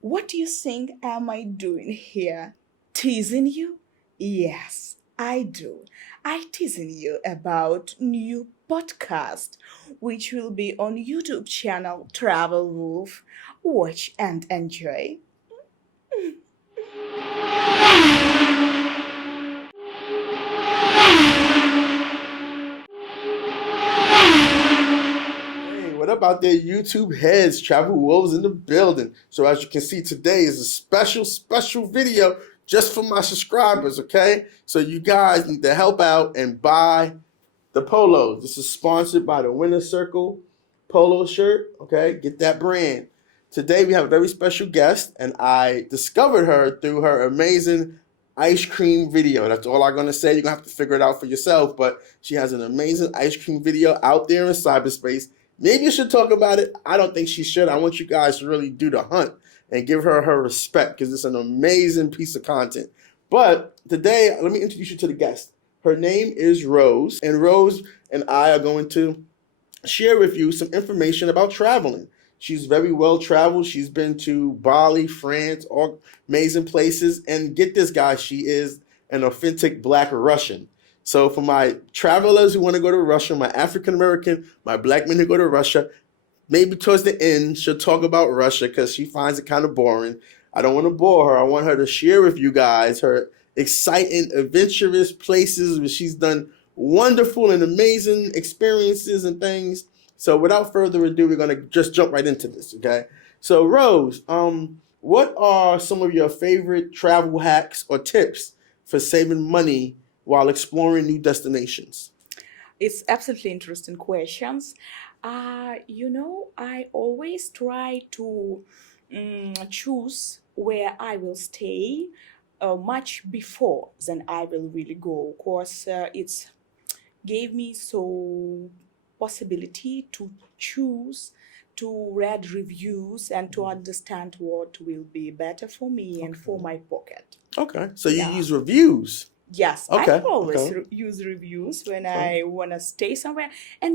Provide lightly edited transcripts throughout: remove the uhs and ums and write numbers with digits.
What do you think am I doing here? Teasing you? Yes, I do. I teasing you about new podcast, which will be on YouTube channel Travel Wolf. Watch and enjoy. Hey, what up out there, YouTube heads? Travel Wolves in the building. So as you can see, today is a special video just for my subscribers, okay? So you guys need to help out and buy the Polo. This is sponsored by the Winner Circle Polo shirt, okay? Get that brand. Today we have a very special guest, and I discovered her through her amazing ice cream video. That's all I'm gonna say. You're gonna have to figure it out for yourself, but she has an amazing ice cream video out there in cyberspace. Maybe you should talk about it. I don't think she should. I want you guys to really do the hunt and give her her respect because it's an amazing piece of content. But today, let me introduce you to the guest. Her name is Rose, and Rose and I are going to share with you some information about traveling. She's very well traveled. She's been to Bali, France, all amazing places. And get this, guys, she is an authentic Black Russian. So for my travelers who want to go to Russia, my African American, my Black men who go to Russia, maybe towards the end she'll talk about Russia because she finds it kind of boring. I don't want to bore her. I want her to share with you guys her exciting, adventurous places where she's done wonderful and amazing experiences and things. So without further ado, we're gonna just jump right into this, okay? So Rose, what are some of your favorite travel hacks or tips for saving money while exploring new destinations? It's absolutely interesting questions. I always try to choose where I will stay much before than I will really go. Of course, it's gave me so possibility to choose, to read reviews and to understand what will be better for me and for my pocket. Okay, so you Yeah. use reviews. Yes, Okay, I always okay. use reviews when Okay. I want to stay somewhere. And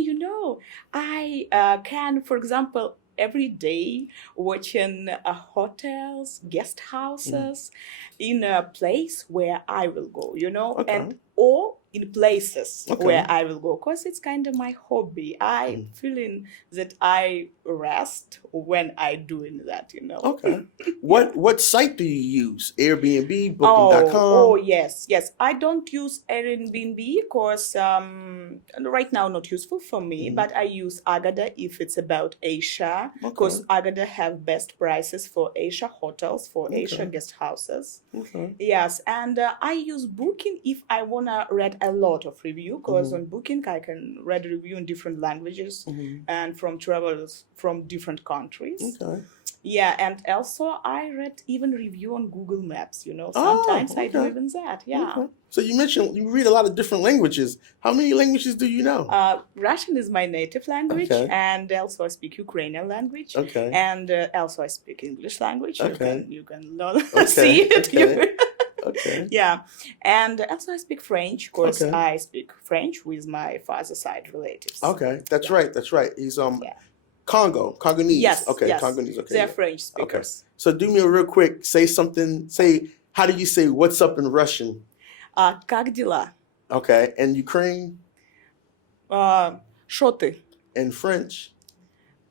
I can, for example, every day watching hotels, guest houses in a place where I will go, Okay. and or in places Okay. where I will go, because it's kind of my hobby. I'm feeling that I rest when I doing that. Okay. What site do you use? Airbnb, Oh, Booking.com? yes. I don't use Airbnb because right now not useful for me, but I use Agada if it's about Asia, because Agada have best prices for Asia hotels, for Asia Okay. guest houses. Okay. Yes, and I use Booking if I wanna read a lot of review, because on Booking I can read review in different languages and from travelers from different countries. Okay. Yeah, and also I read even review on Google Maps. Oh, Sometimes I do okay. even that. Yeah. Okay. So you mentioned you read a lot of different languages. How many languages do you know? Russian is my native language, Okay. and also I speak Ukrainian language, Okay. and also I speak English language. Okay. You can learn, Okay. see it. Okay. Okay. Yeah, and also I speak French, because Okay. I speak French with my father's side relatives. Okay. That's right. That's right. He's Yeah. Congolese. Yes. Okay. Yes. Congolese. Okay. They're Yeah. French speakers. So do me a real quick. Say something. Say, how do you say "what's up" in Russian? Как дела? Okay. And Ukraine Шо ты? and French.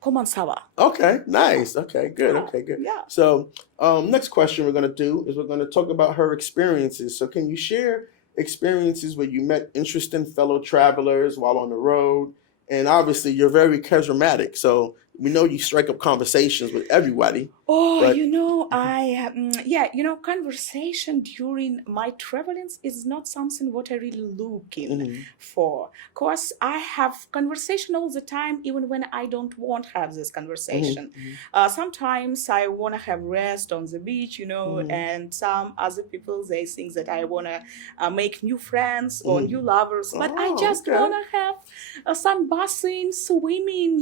Comment ça va? Okay. Nice. Okay. Good. Okay. Good. Yeah. So, next question we're gonna do is we're gonna talk about her experiences. So, can you share experiences where you met interesting fellow travelers while on the road? And obviously, you're very charismatic, so we know you strike up conversations with everybody. Oh, But conversation during my travelings is not something what I really looking for. Cause I have conversation all the time, even when I don't want to have this conversation. Sometimes I want to have rest on the beach, and some other people, they think that I want to make new friends or new lovers, but I just okay. want to have some bathing, swimming,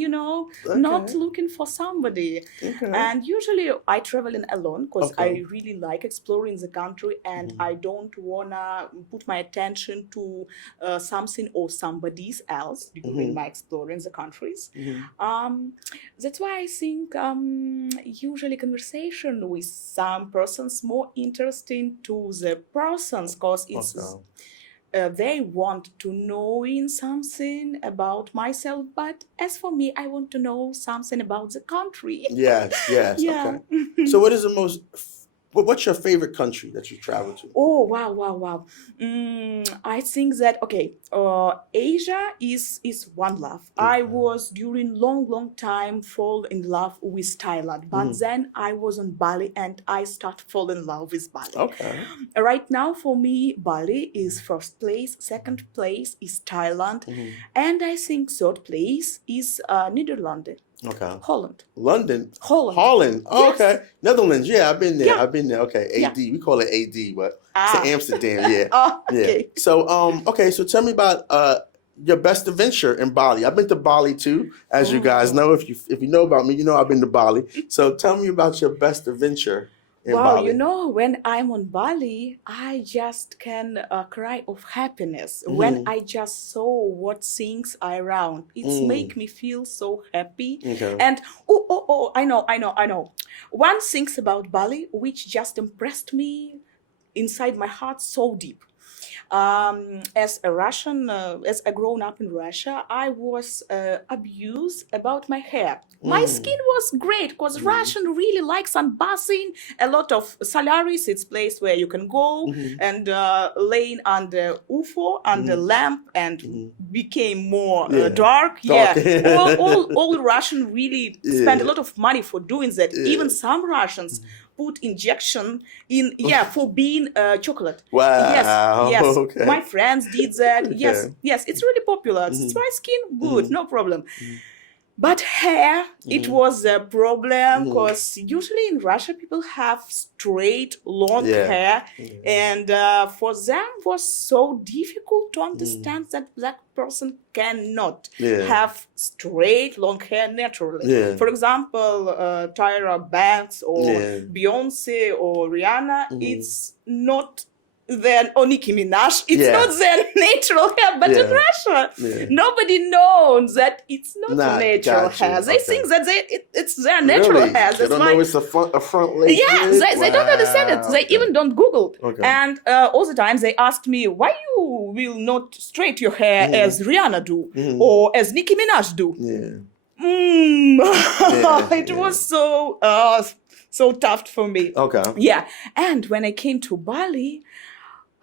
not not Okay. looking for somebody. Okay. And usually I travel in alone because Okay. I really like exploring the country, and Mhm. I don't wanna put my attention to something or somebody else during Mhm. my exploring the countries. Mhm. That's why I think usually conversation with some persons more interesting to the persons, because it's Okay. they want to knowing something about myself, but as for me, I want to know something about the country. Yes. Yes. Yeah. Okay. So, what is the most? What's your favorite country that you travel to? Oh, wow. I think that okay, Asia is one love. I Okay. was during long time fall in love with Thailand, but Mhm. then I was on Bali and I start fall in love with Bali. Okay. Right now, for me, Bali is first place. Second place is Thailand, Mhm. and I think third place is Netherlands, Okay. Holland. London. Holland. Holland. Oh, Yes. okay. Netherlands. Yeah, I've been there. Yeah. I've been there. Okay. Yeah. AD. We call it AD, but it's Ah. Amsterdam. Yeah. Oh, Yeah. okay. So okay. So tell me about your best adventure in Bali. I've been to Bali too, as you guys Oh. know. If you know about me, you know I've been to Bali. So tell me about your best adventure in Wow, Bali. you know, when I'm on Bali, I just can cry of happiness when Mhm. I just saw what things are around. It's make me feel so happy. Okay. And I know. One things about Bali which just impressed me inside my heart so deep. As a Russian, as a grown up in Russia, I was abused about my hair. My skin was great because Russian really like sunbathing. A lot of salaries, it's place where you can go and laying under UFO, under lamp, and became more Yeah. dark. Dark. Yeah, all Russian really spend a Yeah. lot of money for doing that. Yeah. Even some Russians put injection in for being chocolate. Wow. Yes, Okay. my friends did that. Okay. Yes, it's really popular. It's my skin, good, no problem. But hair, it was a problem because usually in Russia people have straight, long hair, and for them was so difficult to understand that black person cannot have straight, long hair naturally. Yeah. For example, Tyra Banks or Yeah. Beyonce or Rihanna, it's not or Nicki Minaj, it's not their natural hair, but in Russia, nobody knows that it's not natural hair. They think that it's their natural hair. They don't know it's a front lace. Yeah, they don't understand it. They even don't Google. Okay. And all the time they ask me, why you will not straight your hair as Rihanna do or as Nicki Minaj do? It was so tough for me. Okay. Yeah. And when I came to Bali,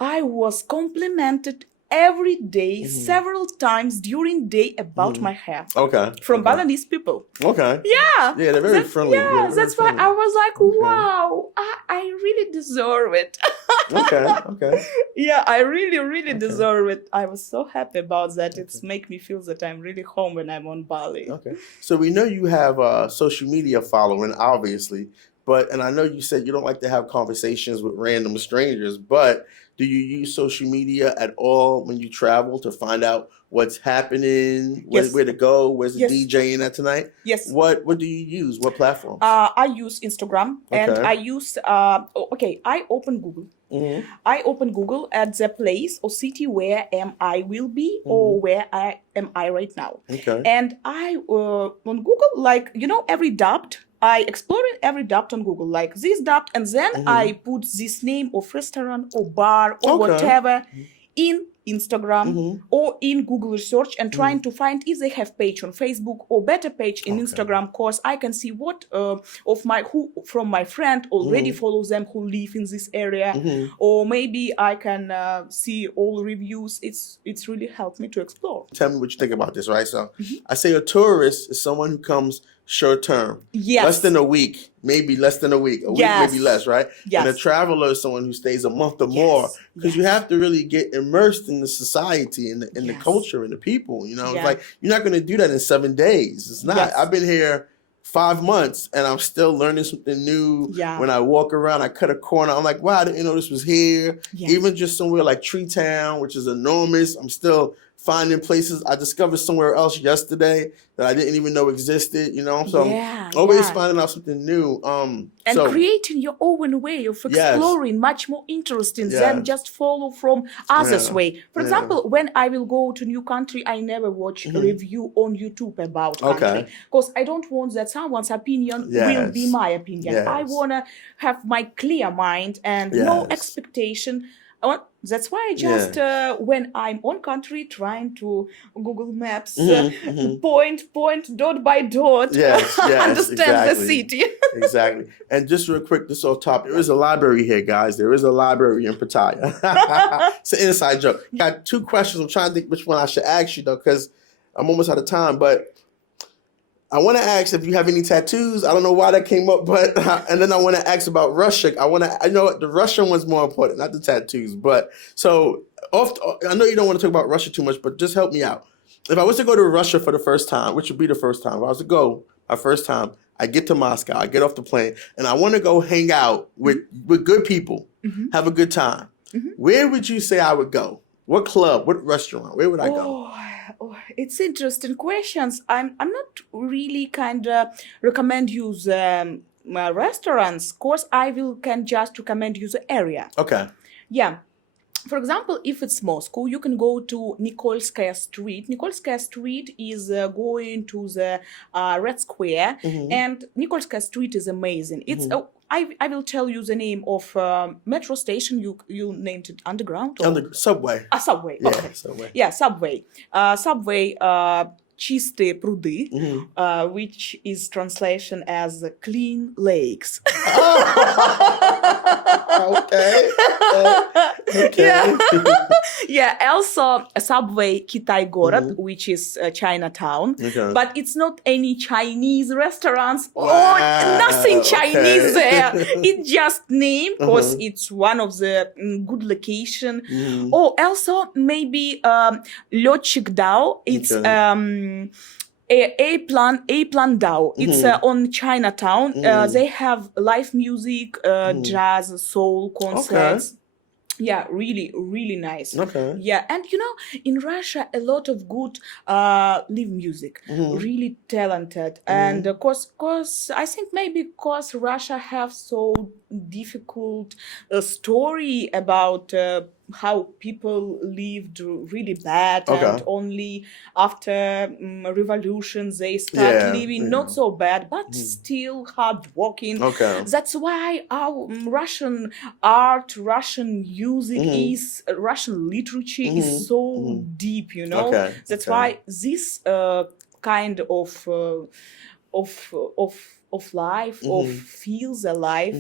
I was complimented every day, several times during day about my hair. Okay. From Balinese people. Okay. Yeah. Yeah, they're very friendly. Yeah, that's why I was like, wow, I really deserve it. Okay. Yeah, I really deserve it. I was so happy about that. It's make me feel that I'm really home when I'm on Bali. Okay. So we know you have a social media following, obviously, and I know you said you don't like to have conversations with random strangers, but do you use social media at all when you travel to find out what's happening, where to go, where's the DJing at tonight? Yes. What do you use? What platforms? I use Instagram and I use, I open Google. I open Google at the place or city where I will be or where I am right now. Okay. And I, on Google, like, every dubbed, I explore every dubbed on Google, like this dubbed, and then I put this name of restaurant or bar or whatever in Instagram or in Google research and trying to find if they have page on Facebook or better page in Instagram, cause I can see what who from my friend already follows them who live in this area, or maybe I can see all reviews. It's really helped me to explore. Tell me what you think about this, right? So I say a tourist is someone who comes short term. Yes. Less than a week, maybe less than a week. A week, maybe less, right? Yes. And a traveler is someone who stays a month or more, because you have to really get immersed in the society and the culture and the people. It's like you're not going to do that in 7 days. It's not. I've been here 5 months and I'm still learning something new. Yeah. When I walk around, I cut a corner, I'm like, wow, I didn't know this was here. Even just somewhere like Tree Town, which is enormous, I'm still finding places I discovered somewhere else yesterday that I didn't even know existed, you know? So Yeah, always yeah. finding out something new. And So creating your own way of Yes. exploring, much more interesting Yes. than just follow from others' Yeah. way. For Yeah. example, when I will go to new country, I never watch a review on YouTube about Okay. country, because I don't want that someone's opinion will be Yes. my opinion. I Yes. want to have my clear mind and no Yes. expectation. That's why I just when I'm on country trying to Google Maps point dot by dot Yes, yes, understand the exactly. city. Exactly. And just real quick, this off topic. There is a library here, guys. There is a library in Pattaya. It's an inside joke. Got 2 questions. I'm trying to think which one I should ask you though, because I'm almost out of time. But I want to ask if you have any tattoos. I don't know why that came up, but and then I want to ask about Russia. I know the Russian one's more important, not the tattoos. But so I know you don't want to talk about Russia too much, but just help me out. If I was to go to Russia for the first time, which would be the first time, if I was to go my first time, I get to Moscow, I get off the plane, and I want to go hang out with good people, have a good time. Where would you say I would go? What club? What restaurant? Where would I go? Oh, it's interesting questions. I'm not really kind of recommend you the restaurants. Of course, I can just recommend you the area. Okay. Yeah. For example, if it's Moscow, you can go to Nikolskaya Street. Nikolskaya Street is going to the Red Square, and Nikolskaya Street is amazing. It's I will tell you the name of metro station. You named it Underground or Subway. Subway. Yeah, Okay. Subway. Yeah, Subway. Subway. Чистые пруды, which is translation as clean lakes. Okay. Okay. Yeah. Yeah. Also, Subway Kitai Город, which is Chinatown, but it's not any Chinese restaurants or nothing Chinese there. It's just name because it's one of the good location. Oh, also maybe Летчик Dao. It's A-Plan Dao. It's on Chinatown. They have live music, jazz, soul concerts. Yeah, really, really nice. Okay. Yeah, and in Russia, a lot of good live music, really talented. And of course, I think maybe because Russia have so difficult story about how people lived really bad, and only after revolution they start living not so bad, but still hard working. Okay. That's why our Russian art, Russian music is Russian literature is so deep, Okay. That's why this kind of life, of feels alive,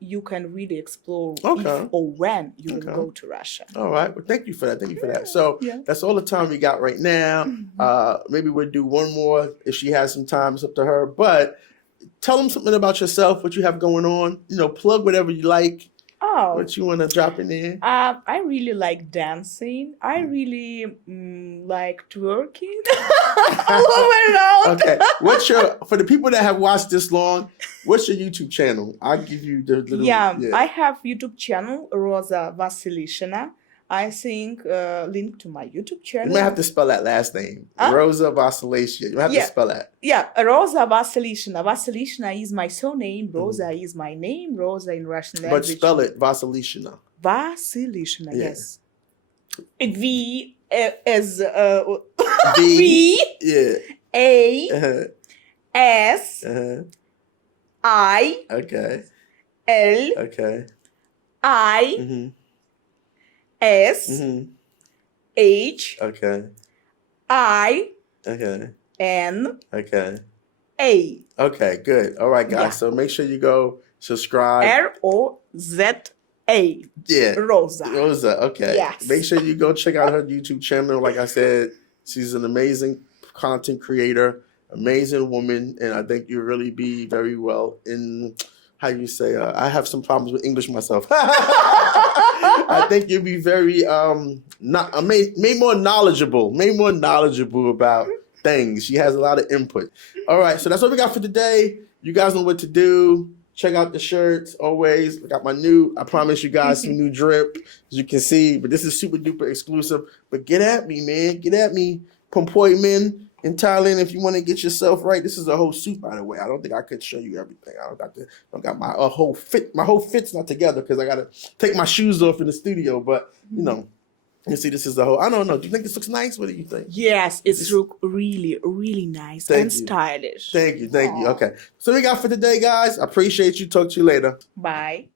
you can really explore if or when you will go to Russia. All right. Well, thank you for that. Thank you for that. So that's all the time we got right now. Maybe we'll do one more if she has some time. It's up to her. But tell them something about yourself, what you have going on. Plug whatever you like. Oh. What you want to drop in there? I really like dancing. I really like twerking all over around. Okay. For the people that have watched this long, what's your YouTube channel? I'll give you the little... I have YouTube channel, Roza Vasilishina. I think link to my YouTube channel. You might have to spell that last name. Roza Vasilishina. You have to spell that. Yeah, Roza Vasilishina. Vasilishina is my surname. Roza is my name. Roza in Russian language. But spell it, Vasilishina. Vasilishina, yes. V as V. A. S. I. Okay. L. Okay. I. S. H. Okay. I. Okay. N. Okay. A. Okay, good. All right, guys. So make sure you go subscribe. R-O-Z-A. Yeah. Roza. Roza, okay. Yes. Make sure you go check out her YouTube channel. Like I said, she's an amazing content creator, amazing woman, and I think you'll really be very well in, how you say, I have some problems with English myself. I think you'll be very, made more knowledgeable about things. She has a lot of input. All right, so that's what we got for today. You guys know what to do. Check out the shirts always. I got my new, I promise you guys some new drip, as you can see. But this is super duper exclusive. But get at me, man. Get at me. Pompoy men in Thailand if you want to get yourself right. This is a whole suit, by the way. I don't think I could show you everything. I don't got my whole fit. My whole fit's not together because I gotta take my shoes off in the studio. But you know, you see, this is the whole. I don't know. Do you think this looks nice? What do you think? Yes, it's look really, really nice and stylish. Thank you. Okay. So we got for today, guys. I appreciate you. Talk to you later. Bye.